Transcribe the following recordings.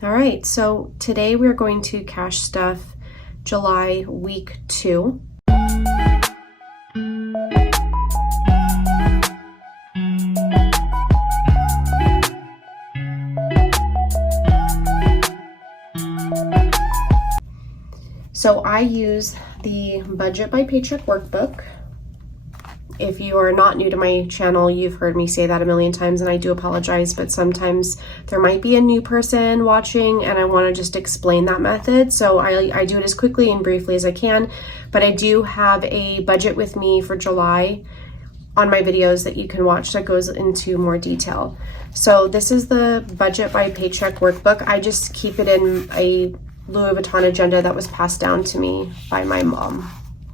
All right, so today we're going to cash stuff July week 2. So I use the Budget by Paycheck workbook. If you are not new to my channel, you've heard me say that a million times, and I do apologize, but sometimes there might be a new person watching and I want to just explain that method. So I do it as quickly and briefly as I can, but I do have a budget with me for July on my videos that you can watch that goes into more detail. So this is the Budget by Paycheck workbook. I just keep it in a Louis Vuitton agenda that was passed down to me by my mom.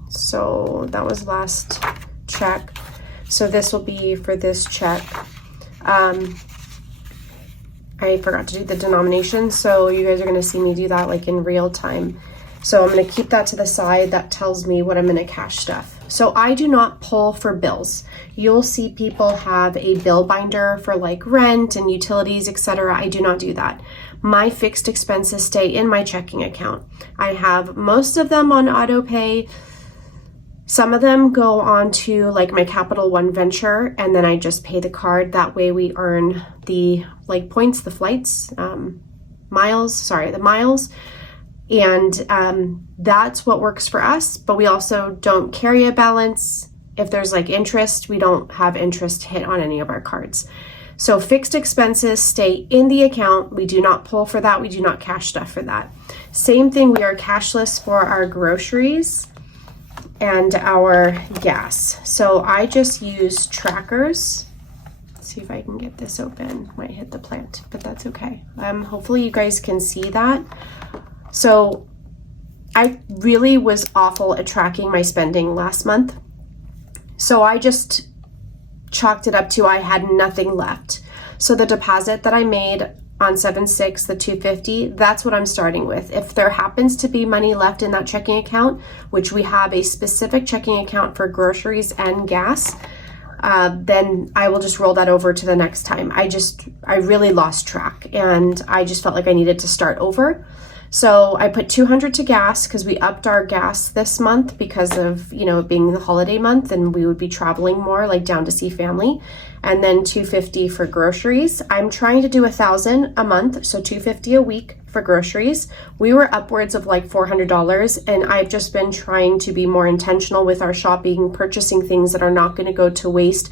So that was last check. So this will be for this check. I forgot to do the denomination, so you guys are going to see me do that like in real time. So I'm going to keep that to the side. That tells me what I'm going to cash stuff. So I do not pull for bills. You'll see people have a bill binder for like rent and utilities, etc. I do not do that. My fixed expenses stay in my checking account. I have most of them on auto pay. Some of them go on to like my Capital One venture, and then I just pay the card. That way we earn the like points, the flights, the miles. And that's what works for us. But we also don't carry a balance. If there's like interest, we don't have interest hit on any of our cards. So fixed expenses stay in the account. We do not pull for that. We do not cash stuff for that. Same thing, we are cashless for our groceries and our gas. So I just use trackers. Let's see if I can get this open. Might hit the plant, but that's okay. Hopefully you guys can see that. So I really was awful at tracking my spending last month. So I just chalked it up to I had nothing left. So the deposit that I made on 7/6, the $250, that's what I'm starting with. If there happens to be money left in that checking account, which we have a specific checking account for groceries and gas, then I will just roll that over to the next time. I really lost track, and I just felt like I needed to start over. So I put $200 to gas because we upped our gas this month because of, it being the holiday month and we would be traveling more, like down to see family. And then $250 for groceries. I'm trying to do $1,000 a month, so $250 a week for groceries. We were upwards of like $400, and I've just been trying to be more intentional with our shopping, purchasing things that are not going to go to waste.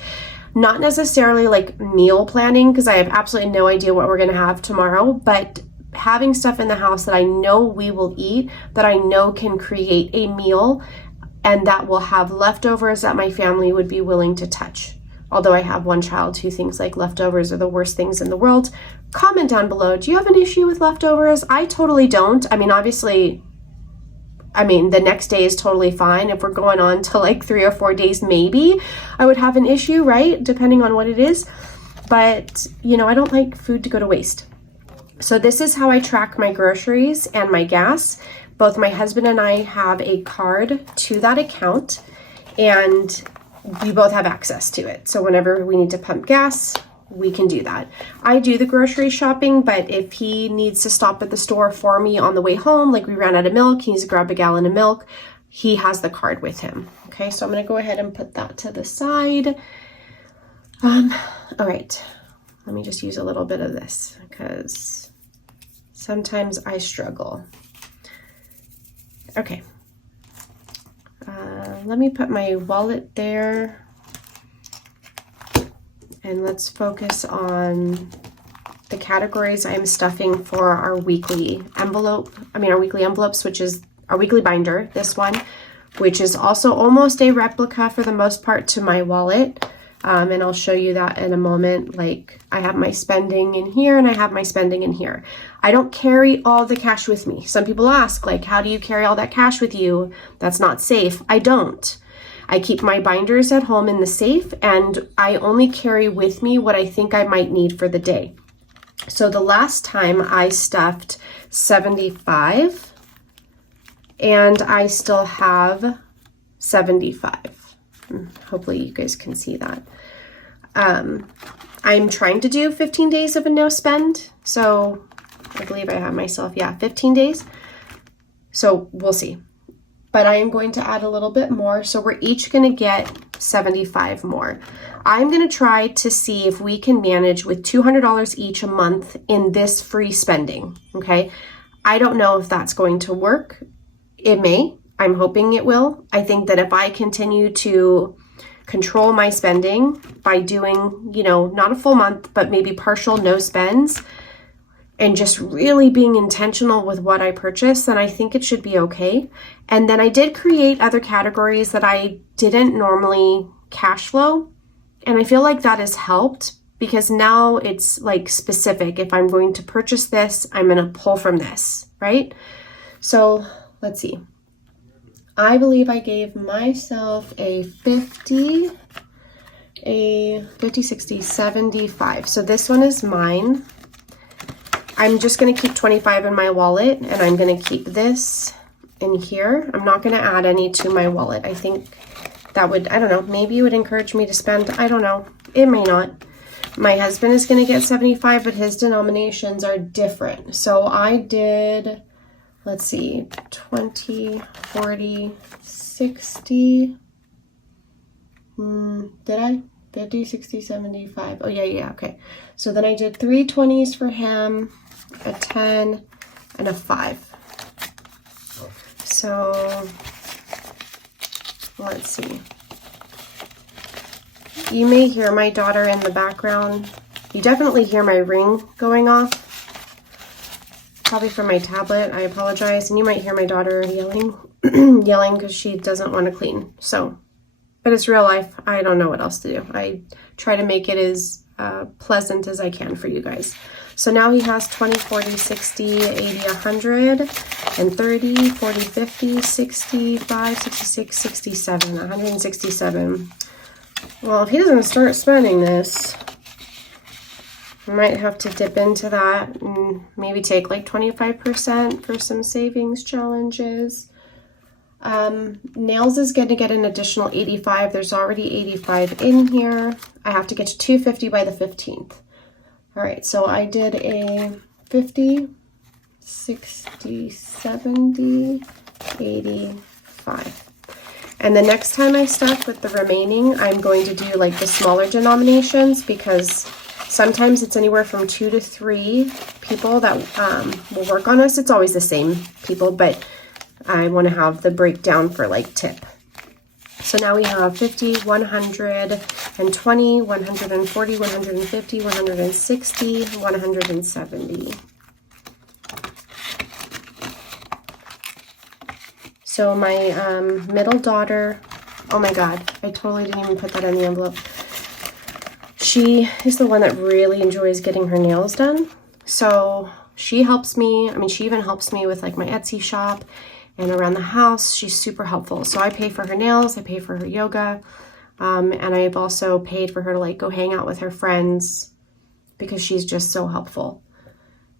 Not necessarily like meal planning, because I have absolutely no idea what we're going to have tomorrow, but having stuff in the house that I know we will eat, that I know can create a meal, and that will have leftovers that my family would be willing to touch. Although I have one child who thinks like leftovers are the worst things in the world. Comment down below, do you have an issue with leftovers? I totally don't. Obviously, the next day is totally fine. If we're going on to like 3 or 4 days, maybe I would have an issue, right? Depending on what it is. But, I don't like food to go to waste. So this is how I track my groceries and my gas. Both my husband and I have a card to that account, and we both have access to it. So whenever we need to pump gas, we can do that. I do the grocery shopping, but if he needs to stop at the store for me on the way home, like we ran out of milk, he needs to grab a gallon of milk, he has the card with him. Okay, so I'm gonna go ahead and put that to the side. All right, let me just use a little bit of this because sometimes I struggle. Okay. Let me put my wallet there, and let's focus on the categories I'm stuffing for our weekly envelopes, which is our weekly binder, this one, which is also almost a replica for the most part to my wallet. And I'll show you that in a moment. Like I have my spending in here and I have my spending in here. I don't carry all the cash with me. Some people ask, like, how do you carry all that cash with you? That's not safe. I don't. I keep my binders at home in the safe, and I only carry with me what I think I might need for the day. So the last time I stuffed 75, and I still have 75. Hopefully you guys can see that. I'm trying to do 15 days of a no spend. So I believe I have myself, 15 days. So we'll see. But I am going to add a little bit more. So we're each going to get 75 more. I'm going to try to see if we can manage with $200 each a month in this free spending. Okay. I don't know if that's going to work. It may. I'm hoping it will. I think that if I continue to control my spending by doing, not a full month, but maybe partial no spends, and just really being intentional with what I purchase, then I think it should be okay. And then I did create other categories that I didn't normally cash flow. And I feel like that has helped because now it's like specific. If I'm going to purchase this, I'm going to pull from this, right? So let's see. I believe I gave myself a 50, 60, 75. So this one is mine. I'm just going to keep 25 in my wallet, and I'm going to keep this in here. I'm not going to add any to my wallet. I think that would, I don't know, maybe it would encourage me to spend. I don't know. It may not. My husband is going to get 75, but his denominations are different. So I did, let's see, 20, 40, 60. Did I? 50, 60, 75. Oh, yeah, okay. So then I did 3 20s for him, a 10, and a 5. So let's see. You may hear my daughter in the background. You definitely hear my ring going off. Probably from my tablet. I apologize. And you might hear my daughter yelling, yelling because she doesn't want to clean. So, but it's real life. I don't know what else to do. I try to make it as pleasant as I can for you guys. So now he has 20, 40, 60, 80, 100, and 30, 40, 50, 65, 66, 67, 167. Well, if he doesn't start spending this, I might have to dip into that and maybe take like 25% for some savings challenges. Nails is going to get an additional 85. There's already 85 in here. I have to get to 250 by the 15th. All right, so I did a 50, 60, 70, 85. And the next time I start with the remaining, I'm going to do like the smaller denominations because sometimes it's anywhere from 2 to 3 people that will work on us. It's always the same people, but I want to have the breakdown for like tip. So now we have 50, 120, 140, 150, 160, 170. So my middle daughter, oh my God, I totally didn't even put that in the envelope. She is the one that really enjoys getting her nails done. So she helps me. I mean, she even helps me with like my Etsy shop and around the house. She's super helpful. So I pay for her nails, I pay for her yoga, and I've also paid for her to like go hang out with her friends because she's just so helpful.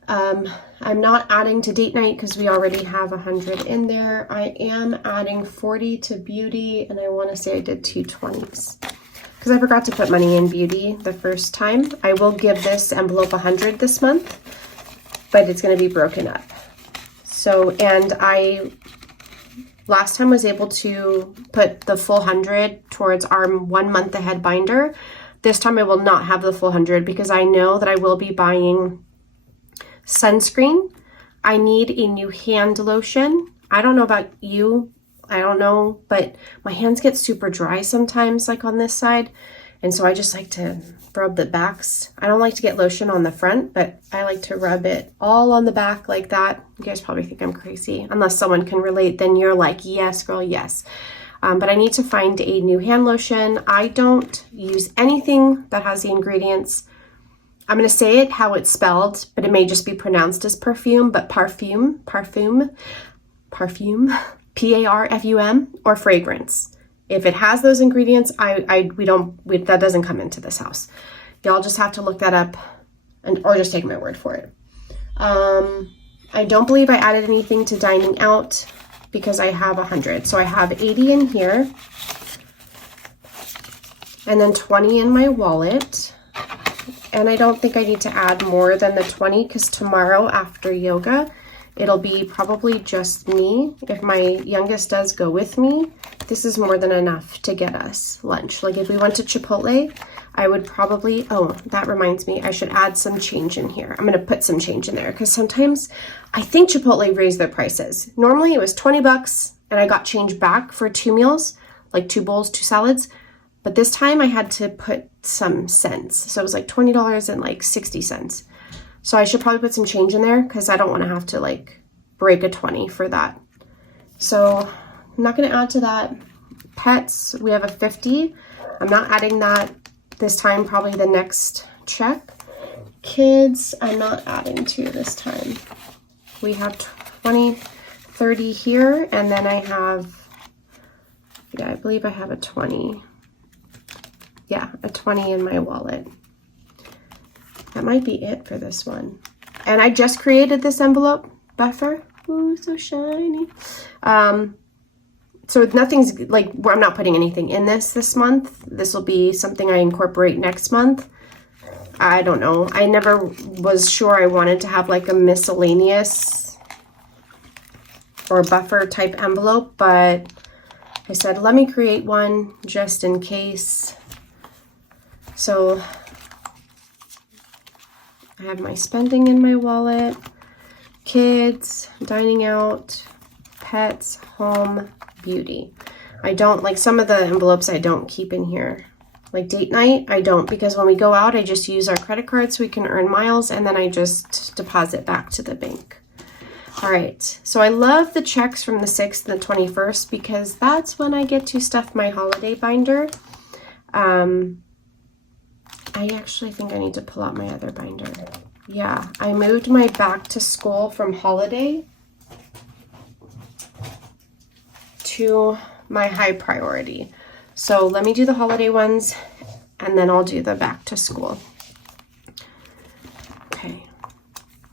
I'm not adding to date night because we already have 100 in there. I am adding 40 to beauty, and I want to say I did 2 20s because I forgot to put money in beauty the first time. I will give this envelope 100 this month, but it's going to be broken up. So, and I last time was able to put the full 100 towards our 1 month ahead binder. This time I will not have the full 100 because I know that I will be buying sunscreen. I need a new hand lotion. I don't know about you. I don't know, but my hands get super dry sometimes, like on this side. And so I just like to rub the backs. I don't like to get lotion on the front, but I like to rub it all on the back like that. You guys probably think I'm crazy. Unless someone can relate, then you're like, yes, girl, yes. But I need to find a new hand lotion. I don't use anything that has the ingredients. I'm going to say it how it's spelled, but it may just be pronounced as perfume, but parfum, P-A-R-F-U-M, or fragrance. If it has those ingredients, that doesn't come into this house. Y'all just have to look that up or just take my word for it. I don't believe I added anything to dining out because I have 100. So I have 80 in here and then 20 in my wallet. And I don't think I need to add more than the 20 because tomorrow after yoga, it'll be probably just me. If my youngest does go with me, this is more than enough to get us lunch. Like if we went to Chipotle, I would probably, oh, that reminds me, I should add some change in here. I'm going to put some change in there because sometimes I think Chipotle raised their prices. Normally it was 20 bucks and I got change back for 2 meals, like 2 bowls, 2 salads. But this time I had to put some cents. So it was like $20 and like 60 cents. So I should probably put some change in there because I don't want to have to like break a 20 for that. So I'm not going to add to that. Pets, we have a 50. I'm not adding that this time, probably the next check. Kids, I'm not adding to this time. We have 20, 30 here, and then I have, yeah, I believe I have a 20. Yeah, a 20 in my wallet. That might be it for this one. And I just created this envelope buffer. Ooh, so shiny. So nothing's like, I'm not putting anything in this month. This will be something I incorporate next month. I don't know. I never was sure I wanted to have like a miscellaneous or buffer type envelope, but I said, let me create one just in case. So I have my spending in my wallet, kids, dining out, pets, home, beauty. I don't, like some of the envelopes I don't keep in here. Like date night, I don't, because when we go out, I just use our credit card so we can earn miles, and then I just deposit back to the bank. All right, so I love the checks from the 6th and the 21st because that's when I get to stuff my holiday binder. I actually think I need to pull out my other binder. Yeah, I moved my back to school from holiday to my high priority. So let me do the holiday ones and then I'll do the back to school. Okay.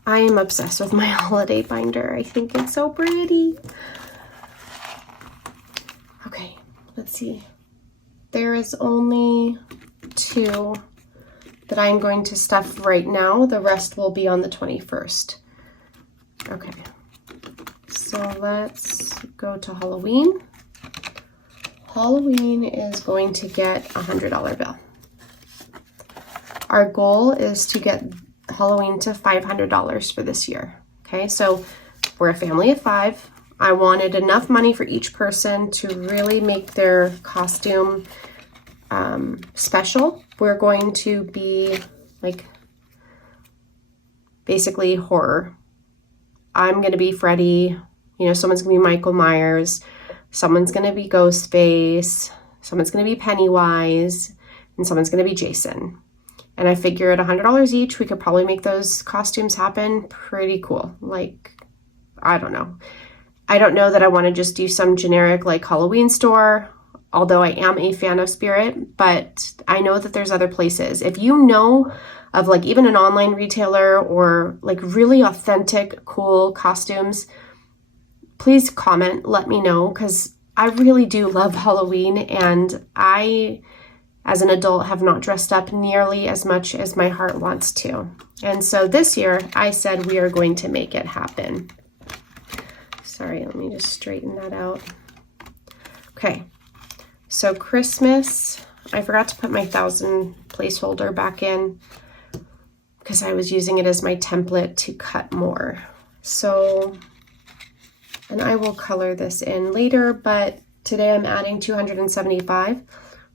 I am obsessed with my holiday binder. I think it's so pretty. Okay, let's see. There is only 2 that I'm going to stuff right now. The rest will be on the 21st. Okay, so let's go to Halloween. Halloween is going to get a $100 bill. Our goal is to get Halloween to $500 for this year. Okay, so we're a family of 5. I wanted enough money for each person to really make their costume special. We're going to be like basically horror. I'm going to be Freddy, you know, someone's going to be Michael Myers, someone's going to be Ghostface, someone's going to be Pennywise, and someone's going to be Jason. And I figure at $100 each, we could probably make those costumes happen pretty cool. Like, I don't know. I don't know that I want to just do some generic like Halloween store, although I am a fan of Spirit, but I know that there's other places. If you know of like even an online retailer or like really authentic, cool costumes, please comment, let me know, because I really do love Halloween, and I, as an adult, have not dressed up nearly as much as my heart wants to. And so this year, I said we are going to make it happen. Sorry, let me just straighten that out. Okay. So Christmas, I forgot to put my 1,000 placeholder back in because I was using it as my template to cut more. So, and I will color this in later, but today I'm adding 275.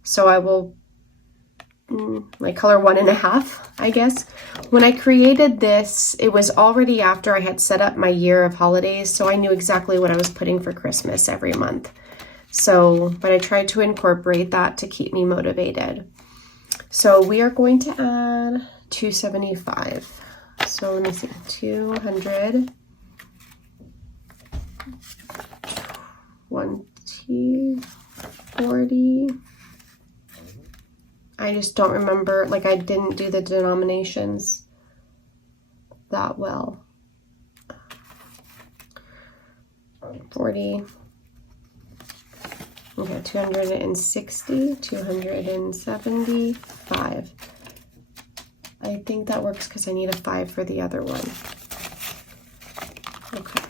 So I will like color 1.5, I guess. When I created this, it was already after I had set up my year of holidays, so I knew exactly what I was putting for Christmas every month. So, but I tried to incorporate that to keep me motivated. So we are going to add 275. So let me see, 200, 140. I just don't remember, like I didn't do the denominations that well. 40. Okay, 260, 275. I think that works because I need a 5 for the other one. Okay.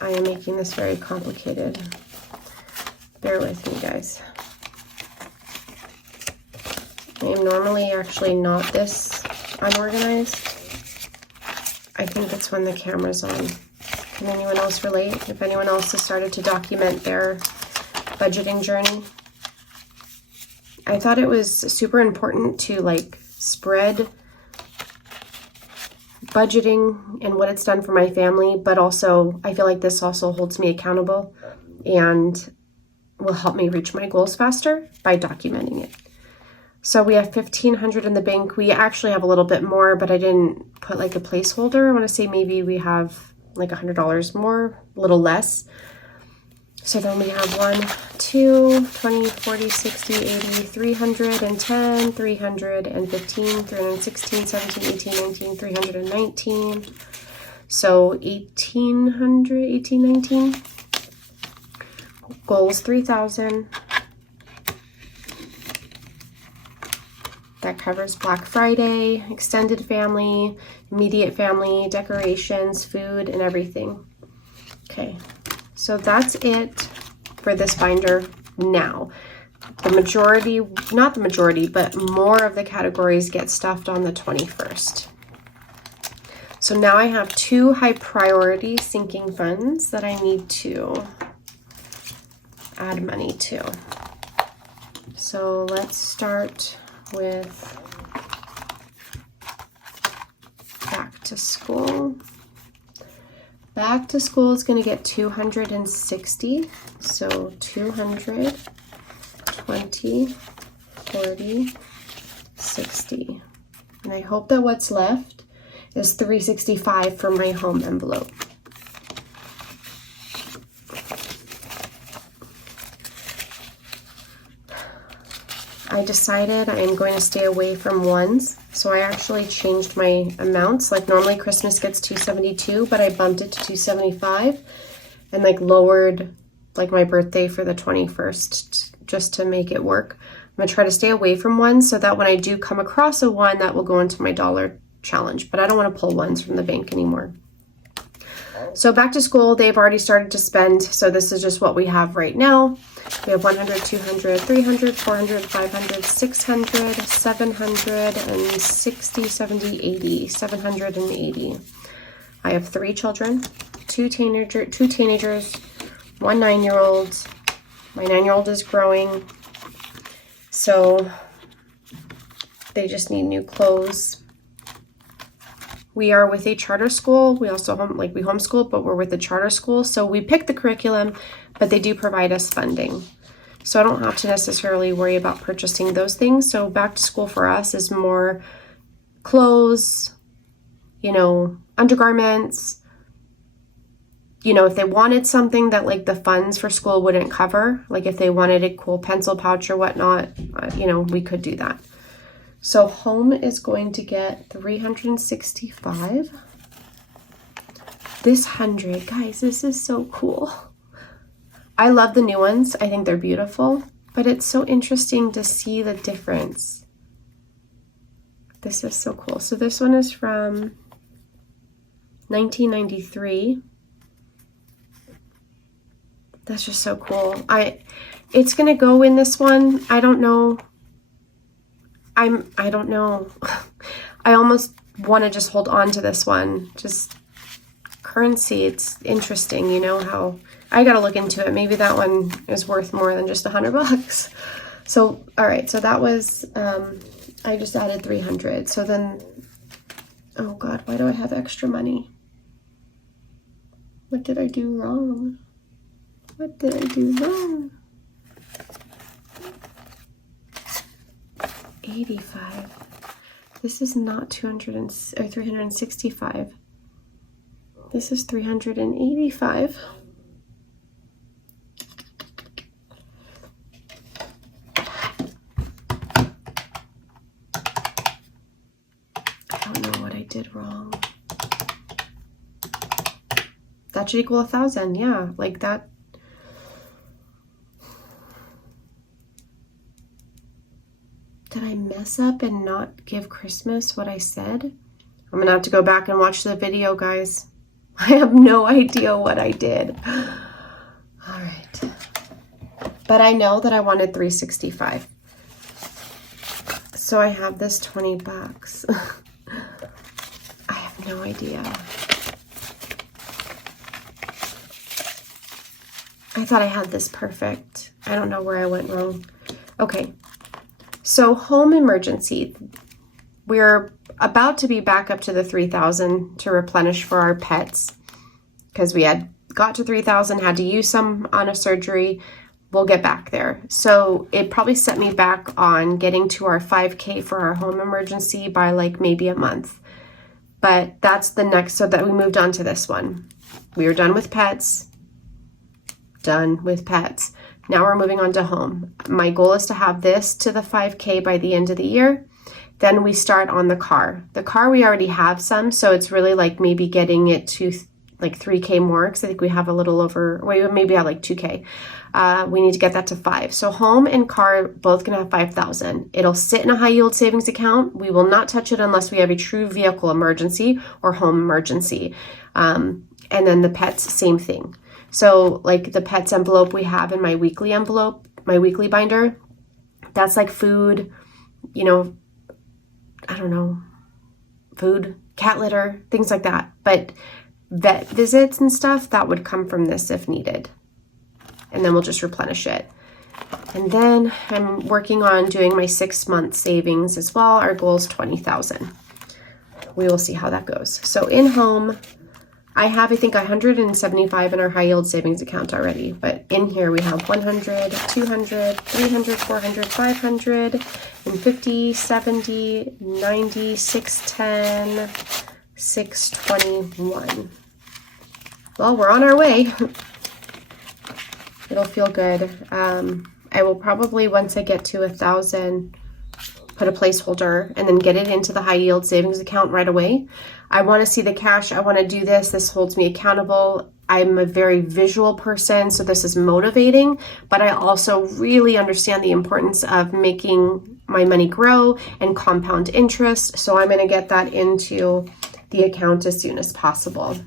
I am making this very complicated. Bear with me, guys. I am normally actually not this unorganized. I think it's when the camera's on. Can anyone else relate? If anyone else has started to document their budgeting journey? I thought it was super important to like spread budgeting and what it's done for my family, but also I feel like this also holds me accountable and will help me reach my goals faster by documenting it. So we have $1,500 in the bank. We actually have a little bit more, but I didn't put like a placeholder. I want to say maybe we have like $100 more, a little less. So then we have 1, 2, 20, 40, 60, 80, 310, 315, 316, 17, 18, 19, 319. So 1,800, 19. Goals 3,000. That covers Black Friday, extended family, immediate family, decorations, food, and everything. Okay, so that's it for this binder now. The majority, not the majority, but more of the categories get stuffed on the 21st. So now I have 2 high priority sinking funds that I need to add money to. So let's start with back to school. Back to school is going to get 260. So 200, 20, 40, 60. And I hope that what's left is 365 for my home envelope. I decided I am going to stay away from ones, so I actually changed my amounts. Like normally Christmas gets 272, but I bumped it to 275 and like lowered like my birthday for the 21st just to make it work. I'm gonna try to stay away from ones so that when I do come across a one, that will go into my dollar challenge, but I don't want to pull ones from the bank anymore. So back to school, they've already started to spend, so this is just what we have right now. We have 100, 200, 300, 400, 500, 600, 760, 70, 80, 780. I have 3 children, 2 teenagers, 1 9-year-old. My 9-year-old is growing, so they just need new clothes. We are with a charter school. We also we homeschool, but we're with a charter school. So we pick the curriculum, but they do provide us funding. So I don't have to necessarily worry about purchasing those things. So back to school for us is more clothes, undergarments. If they wanted something that like the funds for school wouldn't cover, like if they wanted a cool pencil pouch or whatnot, we could do that. So home is going to get 365. This 100, guys, this is so cool. I love the new ones. I think they're beautiful, but it's so interesting to see the difference. This is so cool. So this one is from 1993. That's just so cool. It's gonna go in this one. I don't know. I don't know. I almost want to just hold on to this one. Just currency. It's interesting, how I got to look into it. Maybe that one is worth more than just $100. So, all right. So that was, I just added 300. So then, oh God, why do I have extra money? What did I do wrong? What did I do wrong? 85. This is not 365. This is 385. I don't know what I did wrong. That should equal 1,000. Yeah, like that. mess up and not give Christmas what I said? I'm gonna have to go back and watch the video, guys. I have no idea what I did. All right. But I know that I wanted $365. So I have this 20 bucks. I have no idea. I thought I had this perfect. I don't know where I went wrong. Okay. So home emergency. We're about to be back up to the 3,000 to replenish for our pets because we had got to 3,000, had to use some on a surgery. We'll get back there. So it probably set me back on getting to our 5K for our home emergency by like maybe a month. But that's the next, so that we moved on to this one. We are done with pets. Done with pets. Now we're moving on to home. My goal is to have this to the 5K by the end of the year. Then we start on the car. The car we already have some, so it's really like maybe getting it to like 3K more, because I think we have a little over, we maybe have like 2K. We need to get that to 5. So home and car both gonna have 5,000. It'll sit in a high yield savings account. We will not touch it unless we have a true vehicle emergency or home emergency. And then the pets, same thing. So like the pets envelope we have in my weekly envelope, my weekly binder, that's like food, you know, I don't know, food, cat litter, things like that. But vet visits and stuff, that would come from this if needed. And then we'll just replenish it. And then I'm working on doing my 6-month savings as well. Our goal is 20,000. We will see how that goes. So in home, I have, I think, 175 in our high yield savings account already, but in here we have 100, 200, 300, 400, 500, 50, 70, 90, 610, 621. Well, we're on our way. It'll feel good. I will probably, once I get to 1,000, put a placeholder and then get it into the high yield savings account right away. I want to see the cash. I want to do this. This holds me accountable. I'm a very visual person, so this is motivating, but I also really understand the importance of making my money grow and compound interest. So I'm going to get that into the account as soon as possible.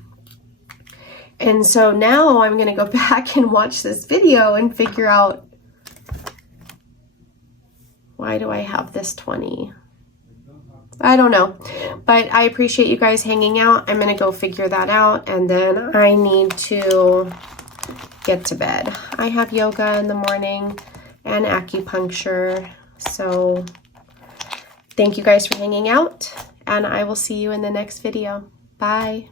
And so now I'm going to go back and watch this video and figure out, why do I have this 20? I don't know, but I appreciate you guys hanging out. I'm going to go figure that out, and then I need to get to bed. I have yoga in the morning and acupuncture. So thank you guys for hanging out, and I will see you in the next video. Bye.